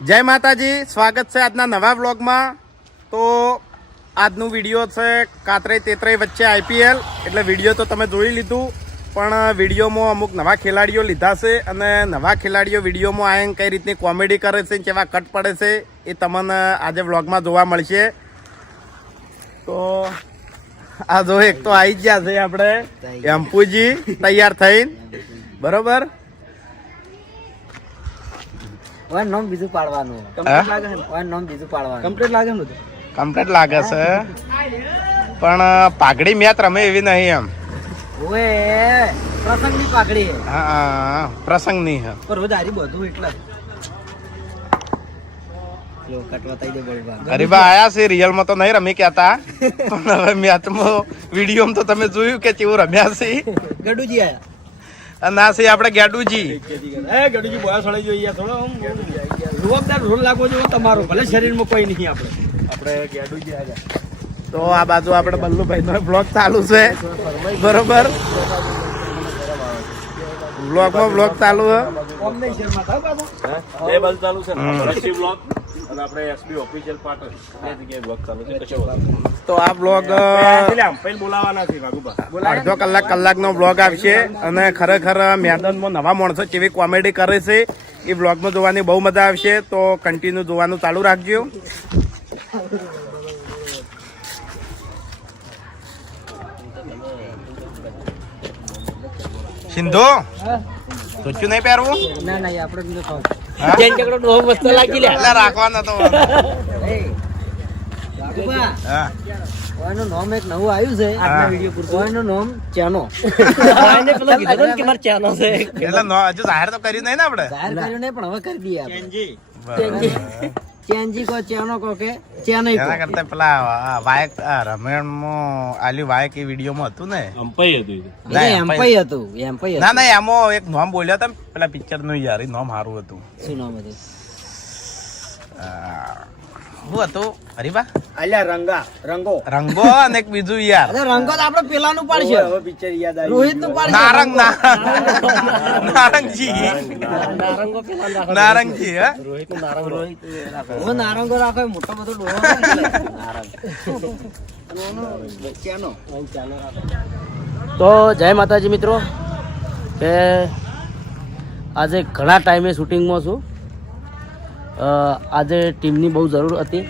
જય માતાજી, સ્વાગત છે આજના નવા વ્લોગમાં. તો આજનું વિડીયો છે કાતરાઈ તેતરાઈ વચ્ચે આઈપીએલ. એટલે વિડીયો તો તમે જોઈ લીધું, પણ વિડીયોમાં અમુક નવા ખેલાડીઓ લીધા છે અને નવા ખેલાડીઓ વિડીયોમાં આવીને કઈ રીતની કોમેડી કરે છે, કેવા કટ પડે છે એ તમને આજે વ્લોગમાં જોવા મળશે. તો આ જો એક તો આવી ગયા છે આપણે એમ્પુજી તૈયાર થઈને, બરોબર. નામ બીજું પાડવાનું કમ્પ્લીટ લાગે છે, પણ પાઘડી મેચ રમે એવી નહીં એમ. ઓએ પ્રસંગની પાકડી હા, પ્રસંગની હે. પર રોજ હારી બધું એટલે લો કટવાતાઈ દે બોલવા ગરીબા આયા છે, રિયલમાં તો નહીં રમી કહેતા, પણ હવે મેચમાં વિડીયોમાં તો તમે જોયું કે કેવું રમ્યા છે. ગડુજી આયા ના છે આપણે ગેડુજી. ગડુજી બોયા સળાઈ જોઈએ થોડો જવાબદાર રોલ લાગવો જોઈએ તમારો, ભલે શરીરમાં કોઈ નહીં. આપણે ગેડુજી આયા. તો આ બાજુ આપણે બલ્લુભાઈ નો બ્લોગ ચાલુ છે, બરોબર. બ્લોગ ચાલુ છે. બે બાજુ ચાલુ છે ને, રશી બ્લોગ અને આપણે એસબી ઓફિશિયલ પાટણ બે જગ્યાએ બ્લોગ ચાલુ છે. તો આ બ્લોગ પહેલ બોલાવાના છે વાઘુબા. અડધો કલાકનો બ્લોગ આવશે અને ખરેખર મેદાનમાં નવા માણસો કેવી કોમેડી કરે છે એ બ્લોગમાં જોવાની બહુ મજા આવશે. તો કન્ટિન્યુ જોવાનું ચાલુ રાખજો. સિંધુ સોચ્યું નહીં પહેરવું? ના ના આપણે રાખવાનો તો ઓયનું નામ એક નવું આવ્યું છે આજના વિડિયો પૂરતું. ઓયનું નામ ચાનો. ઓયને પેલો કીધું ને કે માર ચાનો છે. એટલે હજુ જાહેર તો કર્યું નહીં ને આપણે. જાહેર કર્યું નહીં, પણ હવે કરી દઈએ આપણે. ચેનજી કો ચાનો કો કે ચાનો એના કરતા પેલા વાયક રમેણમાં આલી વાયક એ વિડીયોમાં હતું ને, અંપાઈ હતું ના, એમ્પાઈ હતું. ના ના એમાં એક નામ બોલ્યા હતા પેલા પિક્ચર નું, યાર એ નામ સારું હતું. શું નામ હતું? શું હતું હરીબા? અલ્યા રંગો રંગો અને એક બીજું યાર. અરે રંગો તો આપણે પેલાનું પાડશે. હવે પિક્ચર યાદ આવ્યું. રોહિત નું પાડશે. નારંગજી હે. હું નારંગો રાખો, મોટો બધો ડોહો તો જય માતાજી મિત્રો, કે આજે ઘણા ટાઈમે શૂટિંગમાં છું. આજે ટીમની બહુ જરૂર હતી,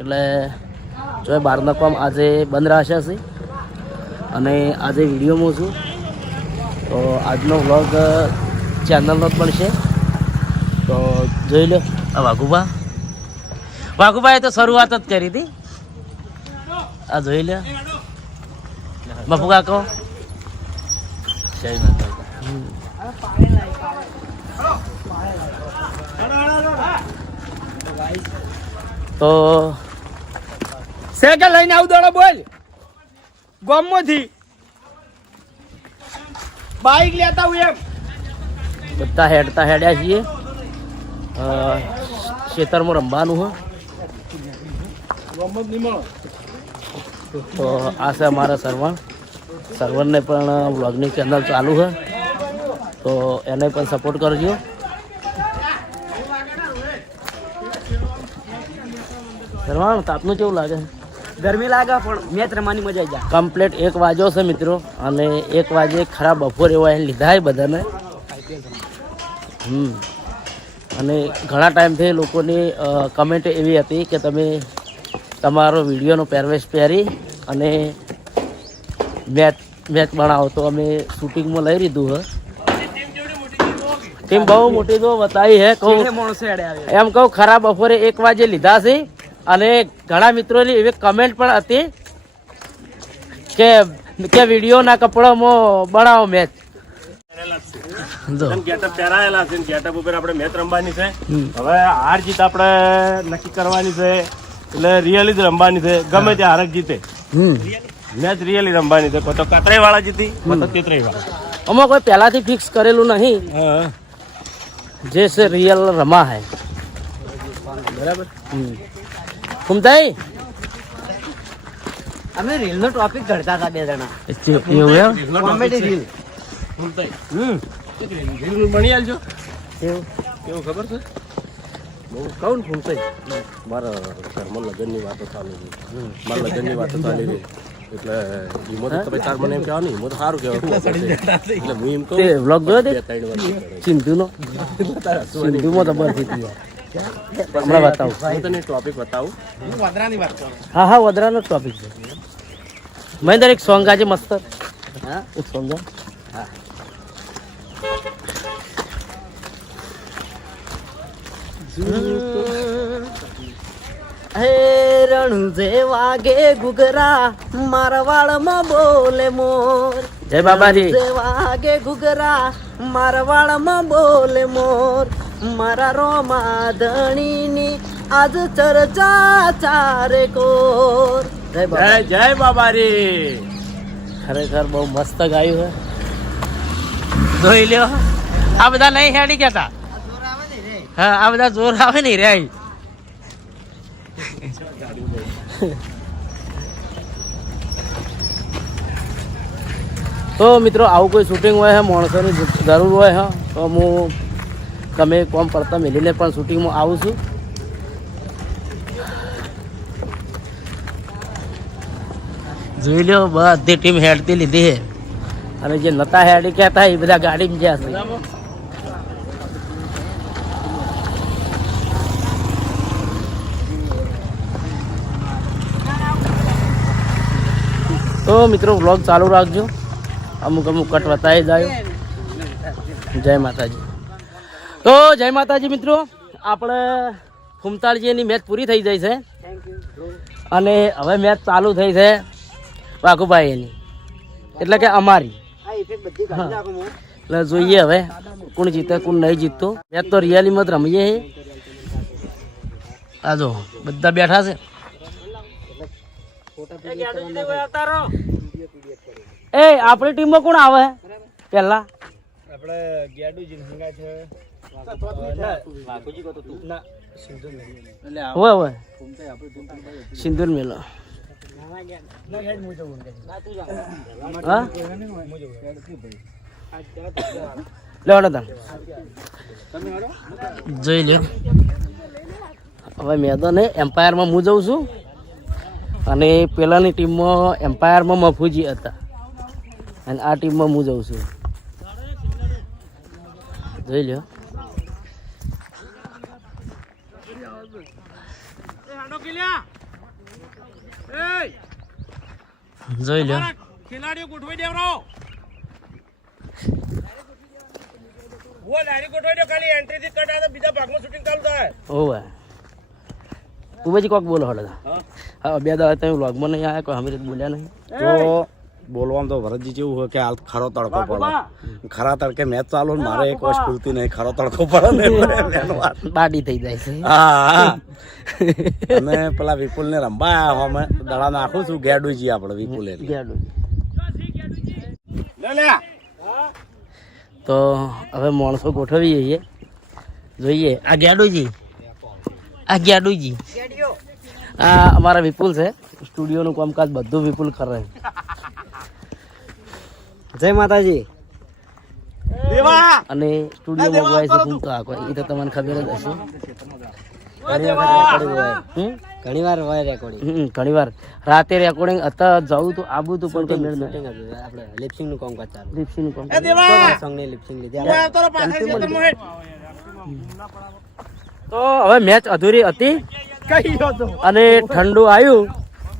એટલે જો બહારના કામ આજે બંધ રાખ્યા છે અને આજે વિડીયોમાં છું. તો આજનો વ્લોગ ચેનલનો જ બનશે, તો જોઈ લો. વાઘુભાઈ તો શરૂઆત જ કરી હતી. આ જોઈ લે બાપુ કાકો. જય માતાજી. તો સાયકલ લઈને આવું દોડો બોલ ગામમાંથી બાઈક લેતા હું એમ બધા હેડ્યા છીએ. ખેતરમાં રમવાનું હોય. તો આ છે અમારા સર્વરને પણ વ્લોગની ચેનલ ચાલુ છે, તો એને પણ સપોર્ટ કરજો. સર્વણ તાપનું કેવું લાગે? ગરમી લાગે, પણ મેચ રમવાની મજા આવી જાય. કમ્પ્લીટ 1 વાગ્યો છે મિત્રો, અને 1 વાગે ખરાબ બપોર એવા એને લીધા બધાને. અને ઘણા ટાઈમથી લોકોની કમેન્ટ એવી હતી કે તમે તમારો વિડીયોનો પહેરવેશ પહેરી અને મેચ બનાવો, તો અમે શૂટિંગમાં લઈ લીધું છે. ટીમ બહુ મોટી તો બતાવી હે, કહું એમ કહું. ખરાબ બપોરે 1 વાગે લીધા છે, અને ઘણા મિત્રોની એવી કમેન્ટ પણ હતી કે વિડીયોના કપડામાં બનાવો મેચ. ગેટઅપ પહેરાયેલા છે, ગેટઅપ ઉપર આપણે મેચ રમવાની છે. હવે હાર જીત આપણે નક્કી કરવાની છે, એટલે રિયલી જ રમવાની છે. ગમે તે હારક જીતે મેચ રિયલી રમવાની છે. કોઈ તો કાતરાઈ વાળા જીતી, કોઈ તો તેતરાઈ વાળા. આમાં કોઈ પહેલાથી ફિક્સ કરેલું નહીં, જે છે રિયલ રમા હે. બરાબર. કુમતાઈ અમે રીલ નો ટોપિક ઘડતા હતા 2 જણા. એવું એમ? Comedy reel. બની આલજો. કેવું ખબર છે? હું કહું ને ફૂમસાઈ મારા ઘરમાં લગ્નની વાતો ચાલી રહી મારા લગ્નની વાતો ચાલી રહી એટલે ઈમો તો તમે તાર મને એમ કહેવા નહીં ઈમો તો સારું કહેવાય એટલે હું એમ કહું તે વ્લોગ જોયો તે 3 વાર સિંધુનો સિંધુમાં તો બસ હતી હમણાં બતાવું હું તને ટોપિક બતાવું હું વડરાની વાત કરું. હા હા વદરાનો ટોપિક છે મહેન્દ્ર એક સોંગ આજે મસ્ત હા એક સોંગ હા હે રણુજે વાગે ઘુઘરા મારા વાળમાં બોલે મોર જય બાબાજી વાગે ઘુઘરા મારા વાળમાં બોલે મોર મારા રોમા ધણીની આજ ચર્ચા ચારે કોર જય બાબા જય બાબા રે ખરેખર બહુ મસ્ત ગાયું છે જોઈ લ્યો આ બધા નહીં હેડી કેતા હા આ બધા જોર આવે નહીં રે તો મિત્રો આવું કોઈ શૂટિંગ હોય માણસોની જરૂર હોય તો હું તમે કોમ કરતા મેલીને પણ શૂટિંગમાં આવું છું જોઈ લો બધી ટીમ હેડતી લીધી છે અને જે નતા હેડી કહેતા એ બધા ગાડીમાં જ્યાં છે તો મિત્રો વ્લોગ ચાલુ રાખજો અમુક અમુક કટ બતાવી જાય જય માતાજી તો જય માતાજી મિત્રો આપણે ફૂમતાળજીની મેચ પૂરી થઈ જાય છે અને હવે મેચ ચાલુ થઈ છે વાઘુભાઈ એની એટલે કે અમારી એટલે જોઈએ હવે કોણ જીતે કોણ નહીં જીતતો મેચ તો રિયાલીમાં જ રમીએ આ જો બધા બેઠા છે એ આપણી ટીમમાં કોણ આવે પેલા આપણે ગેડુજી હંગા છે હોય હોય સિંદૂર મેલો હા લેવાડો તા જોઈ લ્યો હવે મેદાન એમ્પાયરમાં હું જઉં છું અને પેલાની ટીમમાં એમ્પાયરમાં મફુજી હતા અને આ ટીમમાં હું જઉં છું જોઈ લ્યો જોઈ લ્યો ખેલાડીઓ ગોઠવાઈ દેવરો વો ડાયરી ગોઠવાઈ દો ખાલી એન્ટ્રી થી કટ આવે બીજા ભાગમાં શૂટિંગ ચાલુ થાય ઓવે ઉભેજી કોક બોલો હળો હા બે દાડા તમે વ્લોગમાં નહીં આવ્યા કોઈ હમીર બોલ્યા નહીં તો બોલવામાં તો ભરતજી જેવું હોય કે હાલ ખરો તડકો પડે ખરા તડકે મેચ ચાલુ ને મારે એક વર્ષ ખુલતી નહીં ખરો તડકો પડે ને એટલે બાડી થઈ જાય છે હા અને પેલા વિપુલ ને રંબા અમે દડા નાખું છું ગેડુજી આપણે વિપુલ ગેડું લે તો હવે માણસો ગોઠવીએ છીએ જોઈએ આ ગેડુજી આ અમારા વિપુલ છે સ્ટુડિયોનું કામકાજ બધું વિપુલ કરે જય માતાજી અને સ્ટુડિયોમાં ગવાય છે શું તો આ કોઈ એ તો તમને ખબર જ હશે ઘણી વાર રાતે રેકોર્ડિંગ હતા જવું તો આવું તો પણ આપણે લિપસિંગ નું કામકાજ ચાલુ લિપસિંગ નું કામ સોંગ ની લિપસિંગ લીધી તો હવે મેચ અધૂરી હતી અને ઠંડુ આવ્યું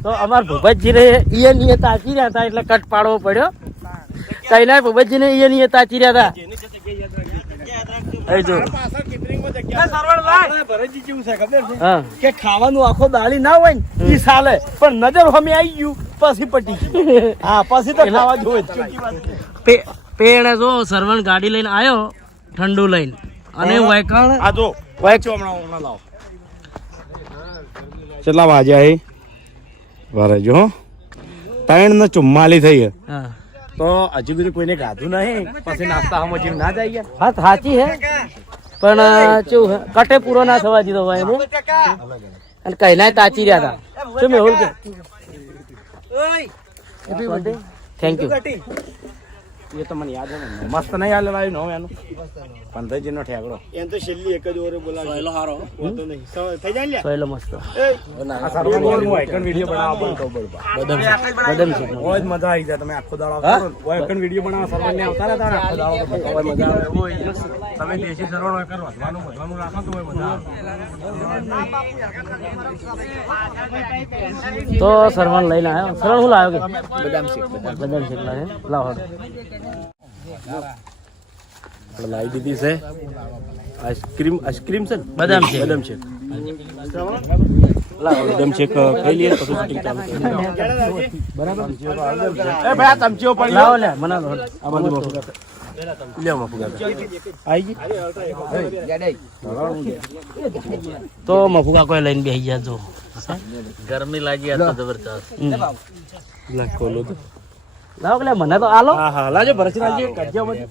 તો અમાર ભૂપતજીને ઈએ તાચી રહ્યા હતા એટલે કટ પાડવો પડ્યો કઈ ના ભૂપતજીને ઈએ તાચી રહ્યા હતા કે ખાવાનું આખો દાળી ના હોય ને ઈ ચાલે પણ નજર અમે આવી ગયું પછી પટી હા પછી તો ખાવા જોવે પેણે જો સરવણ ગાડી લઈને આવ્યો ઠંડુ લઈને અને વાયકણ આ જો હમણાં લાવો કેટલા વાગ્યા એ વારે જો 3:44 થઈ હા તો હજુ સુધી કોઈને ગાધું નહીં પછી નાસ્તા આમ હજી ના જાય વાત સાચી હે પણ કેવું હે કટે પૂરો ના થવા દીધો હોય એને અને કઈ ના તાચી રહ્યા હતા શું મેહુલ કે થેન્ક યુ એ તો મને યાદ છે ને મસ્ત નહીં હાલ લાવ્યું નો એનું 15 નો ઠેકડો એમ તો છેલ્લી એક જ ઓવર બોલાવી સોયલો હારો નહીં થઈ જાય ને સોયલો મસ્ત આ સરવાનું હું આઈકન વિડિયો બનાવવા પણ ખબર બદામ શેક ઓય જ મજા આવી જાય તમે આખો દાડો કરો ઓય આઈકન વિડિયો બનાવવા સરવાને આવતા રહેતા ને આખો દાડો ઓય મજા આવે ઓય તમે દેશી સરવણ હોય કરો વધવાનું રાખો તો ઓય મજા આવે તો સરવણ લઈને આવ્યો સરવણ શું લાવ્યો કે બદામ શેક લાવે લાવો આપણે લાવી દીધી છે આઈસ્ક્રીમ છે ને બદામ શેક બદામ શેક બદામ શેક ખાઈ લઈએ પછી શૂટિંગ ચાલુ બરાબર એ ભાઈ આ ચમચીઓ પડી લાવો લે મને લો આ બધું લે મફુગા આવી ગઈ તો મફુકા કોઈ લઈને બેસી ગયા જો ગરમી લાગી આ તો જબરદસ્ત લા ખોલો તો લાવો કે લે મને તો આલો હા હા લાજો ભરસી લાજો કાઢજો બધું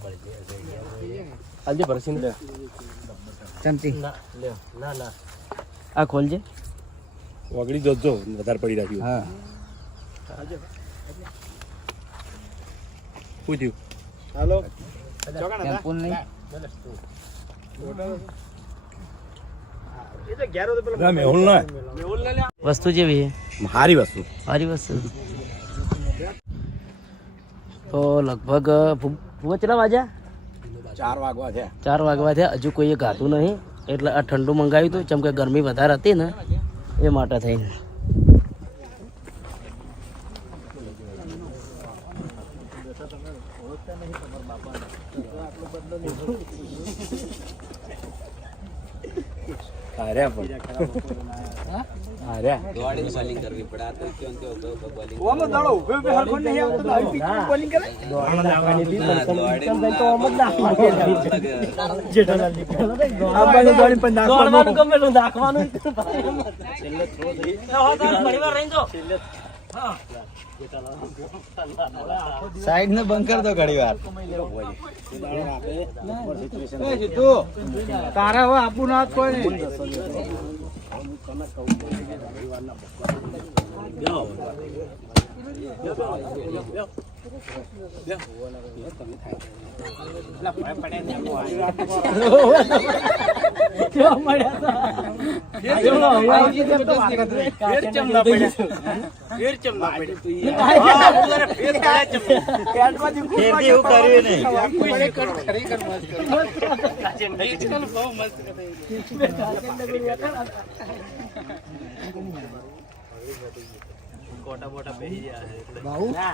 આજે ભરસી લે ચમચી આ ખોલજે વગડી જોજો વધારે પડી રાખ્યું હા પૂછ્યું હાલો ટેમ્પોન નહીં મેહુલ ના વસ્તુ જેવી છે સારી વસ્તુ સારી વસ્તુ તો લગભગ ભૂવા કેટલા વાગ્યા 4 વાગવા છે 4 વાગવા થયા હજુ કોઈએ ગાતું નહીં એટલે આ ઠંડુ મંગાવ્યું હતું જેમ કે ગરમી વધારે હતી ને એ માટે થઈને અરે પણ અરે ઓમો દાડો ઉભે ઉભે હરખો નહીં આવતો તો આવી પીચ બોલિંગ કરે દોડ નાખવાની હતી તો ઓમ જ નાખવાનું જેઠાલાલ ની આબાનું દોડી પણ નાખવાનું ગમે એટલું નાખવાનું છેલ્લે થ્રો થઈ પરિવાર રહી જો સાઈડ ને બંધ કર દો ઘડી વાર તારા હવે આપું ના કોઈ નહીં કોટા બોટા પહેરી ગયા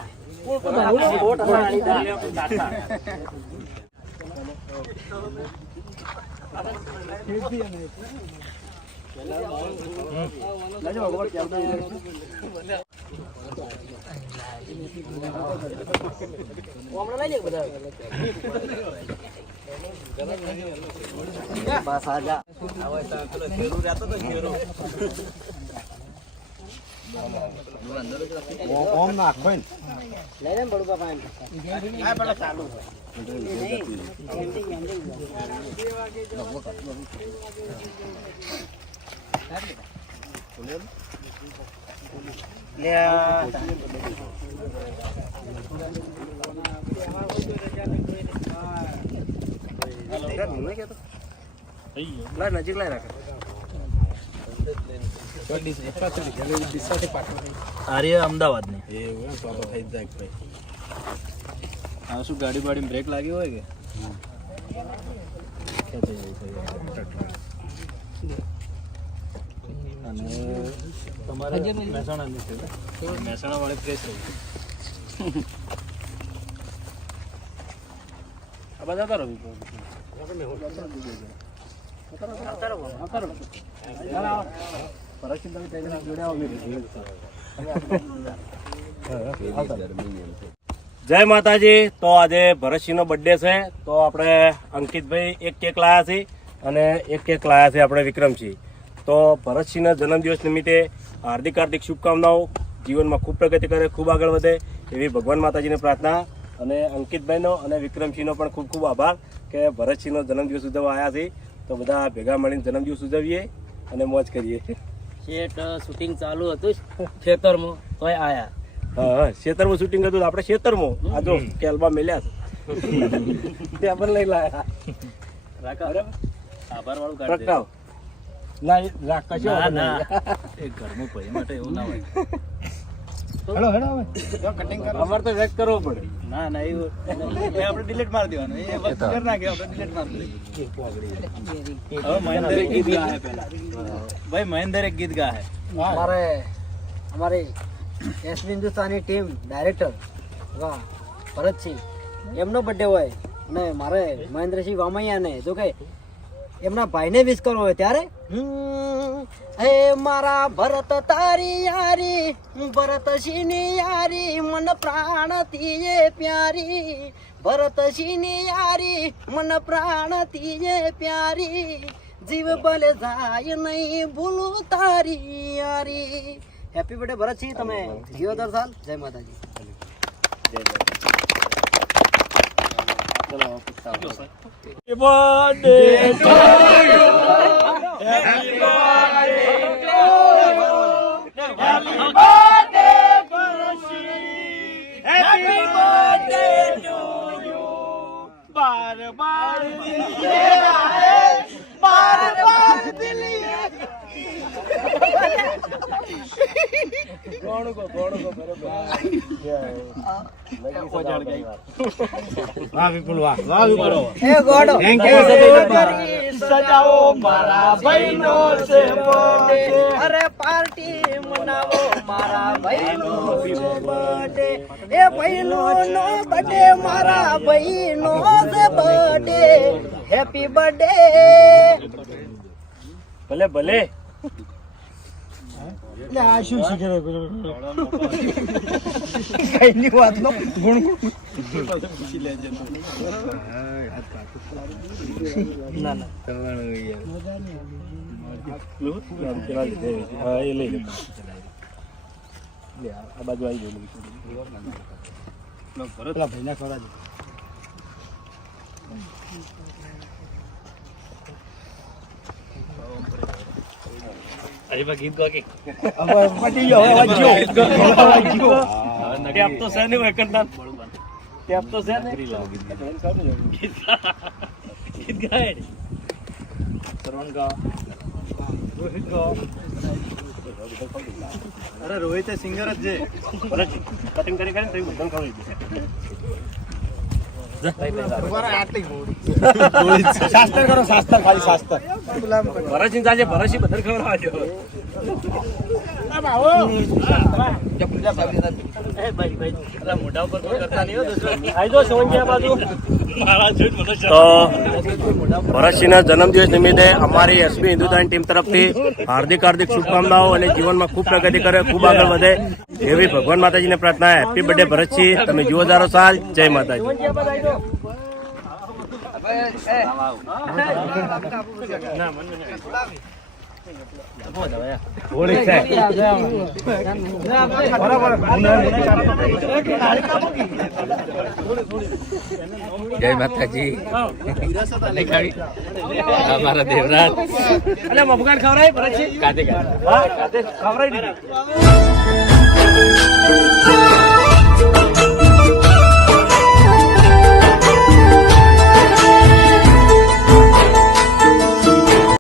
ઓમ નાખો ને લઈને બડુકા પાણી આ પેલા ચાલુ નજીક લાઈ રાખે આર્ય અમદાવાદ ને એવું તો થઈ જાય ભાઈ આ શું ગાડી બાડી બ્રેક લાગી હોય કે અને તમારે મહેસાણાની છે મહેસાણા વાળી પ્રેસ આ બધા કરો જય માતાજી. તો આજે ભરતસિંહનો બર્થડે છે તો આપણે અંકિતભાઈ એક કેક લાયા છે અને એક કેક લાયા છે આપણે વિક્રમસિંહ. તો ભરતસિંહના જન્મદિવસ નિમિત્તે હાર્દિક હાર્દિક શુભકામનાઓ. જીવનમાં ખૂબ પ્રગતિ કરે, ખૂબ આગળ વધે એવી ભગવાન માતાજીને પ્રાર્થના. અને અંકિતભાઈનો અને વિક્રમસિંહનો પણ ખૂબ ખૂબ આભાર કે ભરતસિંહનો જન્મદિવસ ઉજવવા આવ્યા છે. તો બધા ભેગા મળીને જન્મદિવસ ઉજવીએ અને મોજ કરીએ. શેઠ શૂટિંગ ચાલુ હતું ખેતરમાં તોય આયા. હા, ખેતરમાં શૂટિંગ હતું આપણે ખેતરમાં આ જો કેલબા મેલ્યા છે ટેબલ લઈ લાયા રાખા આભાર વાળું કાઢ પ્રગટાવ ના રાખ કશો ના એ ઘરનું ભાઈ માટે એવું ના હોય. હેલો હેલો હવે જો કટિંગ કરો. અમારે તો વેક કરવો પડે. ના ના એવું એ આપણે ડિલીટ મારી દેવાનું. એ વસ્તુ કરી નાખે આપણે ડિલીટ મારી દઈએ. હવે મહેન્દ્ર એક ગીત ગાહે પહેલા. ભાઈ મહેન્દ્ર એક ગીત ગાહે. हमारे એસબી હિન્દુસ્તાની ટીમ ડાયરેક્ટર વાહ ભરતસિંહ એમનો બર્થડે હોય અને મારે મહેન્દ્રસિંહ વામૈયાને જો કે એમના ભાઈને વિશ કરવો હોય ત્યારે હે મારા ભરત તારી યારી ભરતસિંહની યારી મન પ્રાણથી એ પ્યારી ભરતસિંહની યારી મન પ્રાણથી એ પ્યારી જીવ ભલે જાય નહીં ભૂલું તારી યારી. હેપી બર્થડે ભરતસિંહ, તમે જીવો 10 સાલ. જય માતાજી. એ ગોડો સજાવો મારા ભાઈનો છે બર્થડે. અરે પાર્ટી મનાવો મારા ભાઈનો છે બર્થડે. એ ભાઈનો નો બર્થડે મારા ભાઈનો છે બર્થડે. Happy birthday. ભલે ભલે કઈની વાત નો ગુણ ના ના એ લઈ લે આ બાજુ આવી ગયું. ગીત ગા કે ટેપ તો છે ને વેકરનાથ. ટેપ તો છે ને. ગીત ગાય અરે રોહિત સિંગર જ છે. કટિંગ કરી કરીને તઈ બધાને ખવડાવી દે. શાસ્ત્ર કરો શાસ્ત્ર ખાલી શાસ્ત્ર. ભરતસિંહ સાંજે ભરતસિંહ બધાને ખવડાવજો. મોઢા ઉપર કોઈ કરતા નહીં હો દોસ્તો. આઈ જો સોંજ્યા બાજુ. તો ભરતસિંહના જન્મદિવસ નિમિત્તે અમારી એસબી હિન્દુસ્તાની ટીમ તરફથી હાર્દિક હાર્દિક શુભકામનાઓ અને જીવનમાં ખૂબ પ્રગતિ કરે, ખૂબ આગળ વધે એવી ભગવાન માતાજીને પ્રાર્થના. હેપી બર્થડે ભરતસિંહ, તમે જીવો 10 સાલ. જય માતાજી. જય માતાજી. અમારા દેવરાજ અને મફગાન ખવડાય ભરતસિંહ કાતે ખવડાવી દીધી.